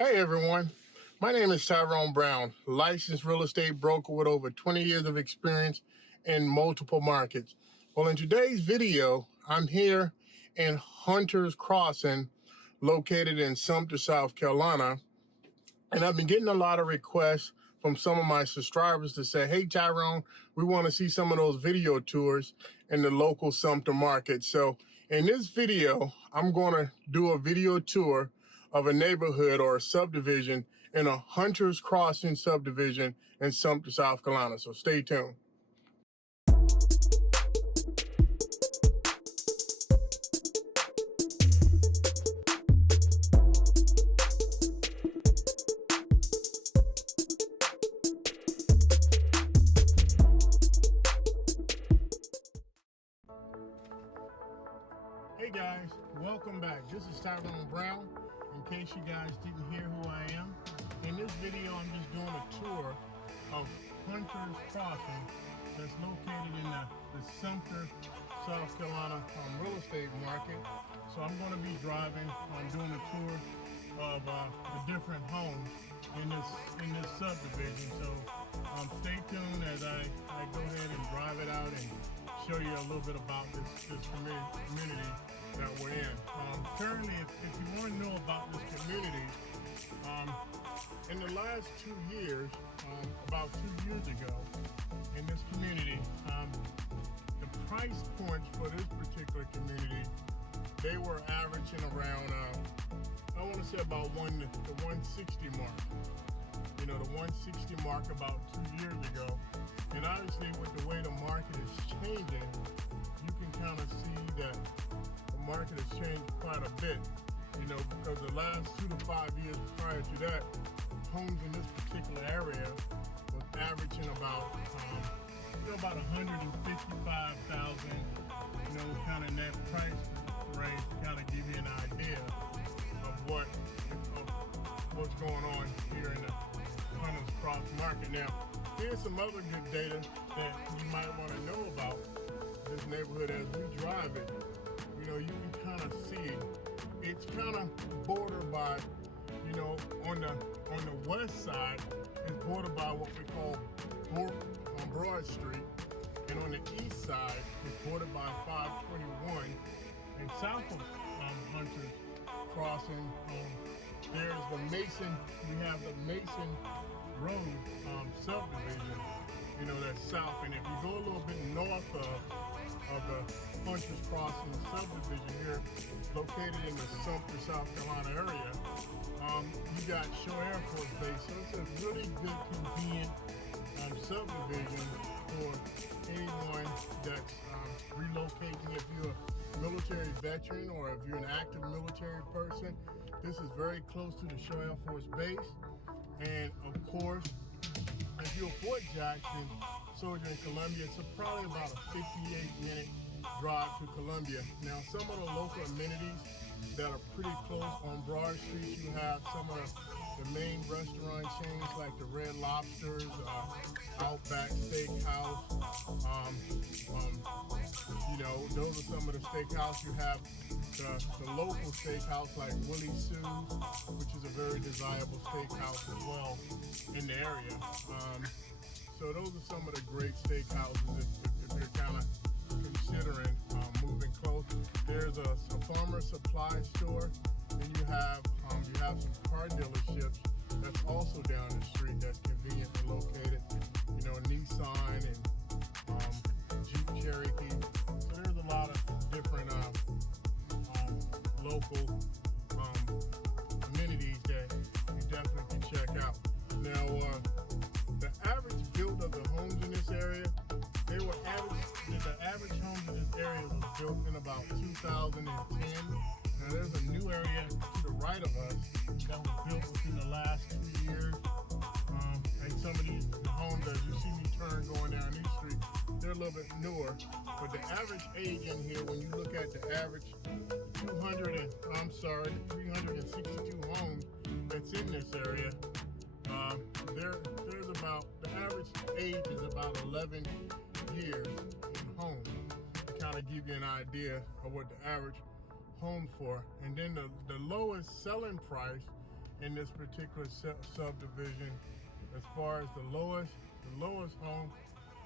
Hey everyone, my name is Tyrone Brown, licensed real estate broker with over 20 years of experience in multiple markets. Well, in today's video, I'm here in Hunter's Crossing, located in Sumter, South Carolina, and I've been getting a lot of requests from some of my subscribers to say, hey Tyrone, we want to see some of those video tours in the local Sumter market. So in this video, I'm going to do a video tour of a neighborhood or a subdivision in a Hunter's Crossing subdivision in Sumter, South Carolina. So stay tuned. Hey guys, welcome back. This is Tyrone Brown. In case you guys didn't hear who I am, in this video I'm just doing a tour of Hunter's Crossing that's located in the Sumter, South Carolina real estate market. So I'm going to be driving, doing a tour of the different homes in this subdivision. So stay tuned as I go ahead and drive it out and show you a little bit about this community that we're in. Currently, if you want to know about this community, in the last 2 years, about 2 years ago, in this community, the price points for this particular community, they were averaging around, I want to say about the 160 mark. You know, the 160 mark about 2 years ago. And obviously with the way the market is changing, you can kind of see that the market has changed quite a bit. You know, because the last 2 to 5 years prior to that, homes in this particular area was averaging about, about 155,000, kind of net price range to kind of give you an idea of what's going on here in the Hunter's Cross market. Now, here's some other good data that you might want to know about this neighborhood as we drive it. You know, you can kind of see it's kind of bordered by, on the west side, it's bordered by what we call Broad Street, and on the east side, it's bordered by 521. And south of Hunter's Crossing, there's the Mason. We have the Mason Road subdivision, that's south. And if you go a little bit north of the Hunter's Crossing subdivision here, located in the Sumter, South Carolina area, you got Shore Air Force Base. So it's a really good, convenient subdivision for anyone that's relocating. If you're a military veteran or if you're an active military person, this is very close to the Shore Air Force Base. And of course, if you're Fort Jackson, soldier in Columbia, it's probably about a 58-minute drive to Columbia. Now, some of the local amenities that are pretty close on Broad Street, you have some of the main restaurant chains like the Red Lobsters, Outback Steakhouse. Those are some of the steakhouse. You have the local steakhouse like Willie's Sue's, which is a very desirable steakhouse as well in the area. So those are some of the great steakhouses if you're kind of considering moving close. There's a farmer supply store, and you have some car dealerships that's also down the street that's conveniently located. Nissan and Jeep Cherokee. So there's a lot of different local amenities that you definitely can check out. Now, the average build of the homes in this area, the average homes in this area was built in about 2010. Now there's a new area to the right of us that was built within the last 2 years. And some of these homes, as you see me turn going down these streets, they're a little bit newer. But the average age in here, when you look at the average 362 homes that's in this area, there's about, the average age is about 11 years in home, to kind of give you an idea of what the average home for. And then the lowest selling price in this particular subdivision. As far as the lowest home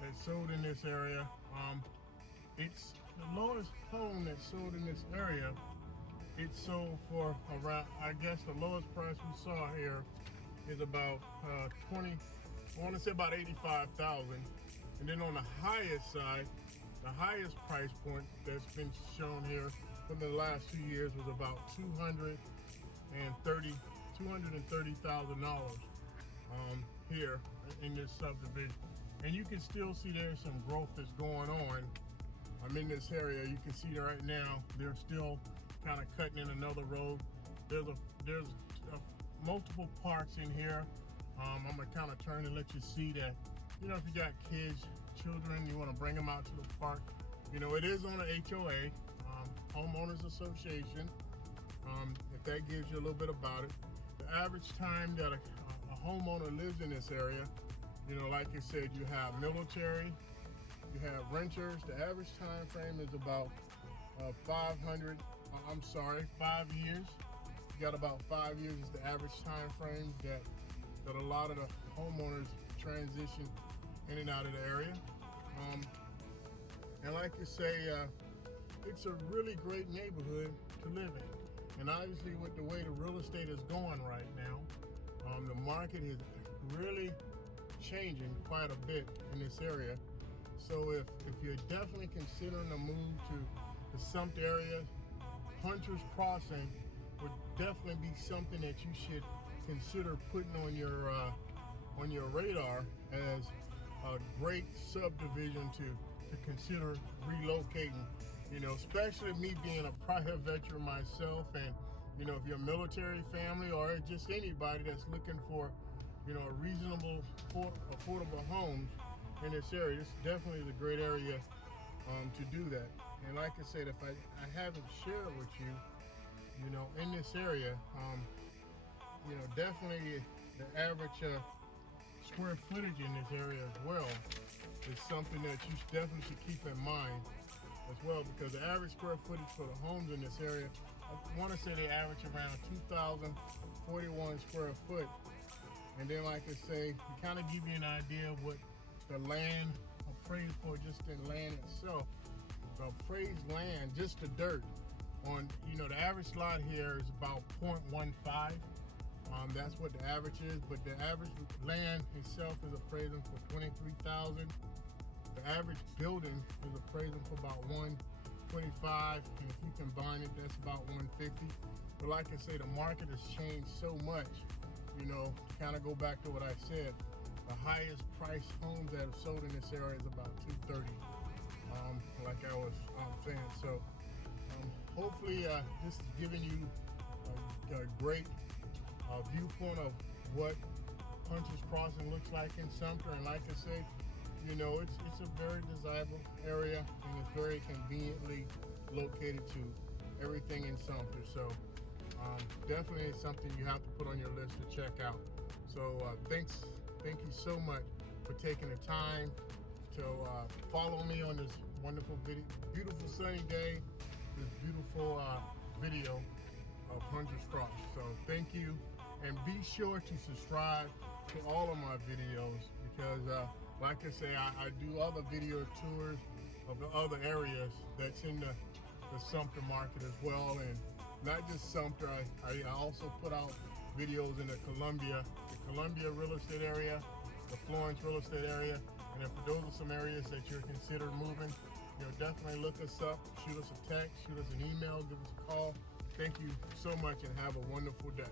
that sold in this area, it's the lowest home that sold in this area. It sold for around, I guess the lowest price we saw here is about I want to say about $85,000. And then on the highest side, the highest price point that's been shown here for the last 2 years was about $230,000 here in this subdivision. And you can still see there's some growth that's going on. I'm in this area. You can see right now they're still kind of cutting in another road. There's multiple parks in here. I'm gonna kind of turn and let you see that. You know, if you got kids, children, you want to bring them out to the park. You know, it is on an HOA, homeowners association. If that gives you a little bit about it. The average time that a homeowner lives in this area, you know, like I said, you have military, you have renters. The average time frame is about 5 years. You got about 5 years is the average time frame that a lot of the homeowners transition in and out of the area. And like you say, it's a really great neighborhood to live in. And obviously with the way the real estate is going right now, the market is really changing quite a bit in this area. So if you're definitely considering a move to the Sumter area, Hunter's Crossing would definitely be something that you should consider putting on your radar as a great subdivision to consider relocating. You know, especially me being a prior veteran myself, and you know, if you're a military family or just anybody that's looking for, you know, a reasonable, affordable homes in this area, this definitely is a great area to do that. And like I said, if I haven't shared with you, you know, in this area, you know, definitely the average square footage in this area as well is something that you definitely should keep in mind as well, because the average square footage for the homes in this area, I want to say they average around 2,041 square foot. And then, like I say, to kind of give you an idea of what the land appraised for, just in land itself. The appraised land, just the dirt, on, you know, the average lot here is about 0.15. That's what the average is, but the average land itself is appraising for $23,000. The average building is appraising for about $125, and if you combine it, that's about $150. But like I say, the market has changed so much. You know, to kind of go back to what I said, the highest priced homes that have sold in this area is about $230. Like I was saying. So hopefully this is giving you a great viewpoint of what Hunter's Crossing looks like in Sumter. And like I said, you know, it's a very desirable area, and it's very conveniently located to everything in Sumter. So definitely something you have to put on your list to check out. So thank you so much for taking the time to follow me on this wonderful video, beautiful sunny day, this beautiful video of Hunter's Cross. So thank you, and be sure to subscribe to all of my videos, because like I say, I do other video tours of the other areas that's in the Sumter market as well, and not just Sumter. I also put out videos in the Columbia real estate area, the Florence real estate area, and if those are some areas that you're considering moving, you know, definitely look us up, shoot us a text, shoot us an email, give us a call. Thank you so much, and have a wonderful day.